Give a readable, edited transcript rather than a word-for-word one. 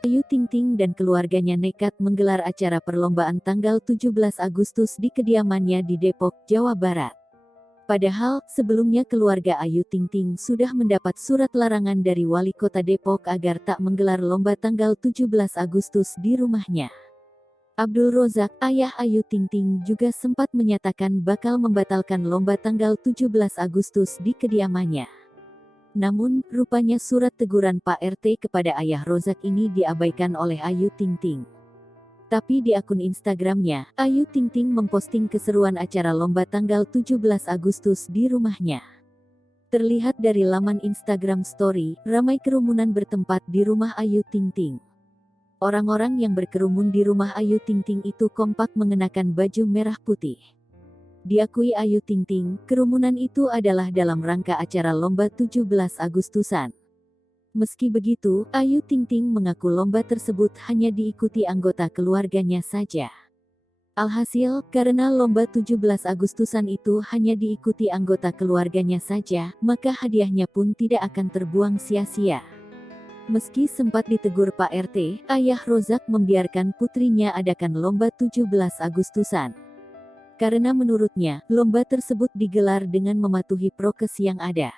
Ayu Ting Ting dan keluarganya nekat menggelar acara perlombaan tanggal 17 Agustus di kediamannya di Depok, Jawa Barat. Padahal, sebelumnya keluarga Ayu Ting Ting sudah mendapat surat larangan dari Wali Kota Depok agar tak menggelar lomba tanggal 17 Agustus di rumahnya. Abdul Rozak, ayah Ayu Ting Ting, juga sempat menyatakan bakal membatalkan lomba tanggal 17 Agustus di kediamannya. Namun, rupanya surat teguran Pak RT kepada ayah Rozak ini diabaikan oleh Ayu Ting Ting. Tapi di akun Instagramnya, Ayu Ting Ting memposting keseruan acara lomba tanggal 17 Agustus di rumahnya. Terlihat dari laman Instagram Story, ramai kerumunan bertempat di rumah Ayu Ting Ting. Orang-orang yang berkerumun di rumah Ayu Ting Ting itu kompak mengenakan baju merah putih. Diakui Ayu Ting Ting, kerumunan itu adalah dalam rangka acara lomba 17 Agustusan. Meski begitu, Ayu Ting Ting mengaku lomba tersebut hanya diikuti anggota keluarganya saja. Alhasil, karena lomba 17 Agustusan itu hanya diikuti anggota keluarganya saja, maka hadiahnya pun tidak akan terbuang sia-sia. Meski sempat ditegur Pak RT, ayah Rozak membiarkan putrinya adakan lomba 17 Agustusan. Karena menurutnya, lomba tersebut digelar dengan mematuhi prokes yang ada.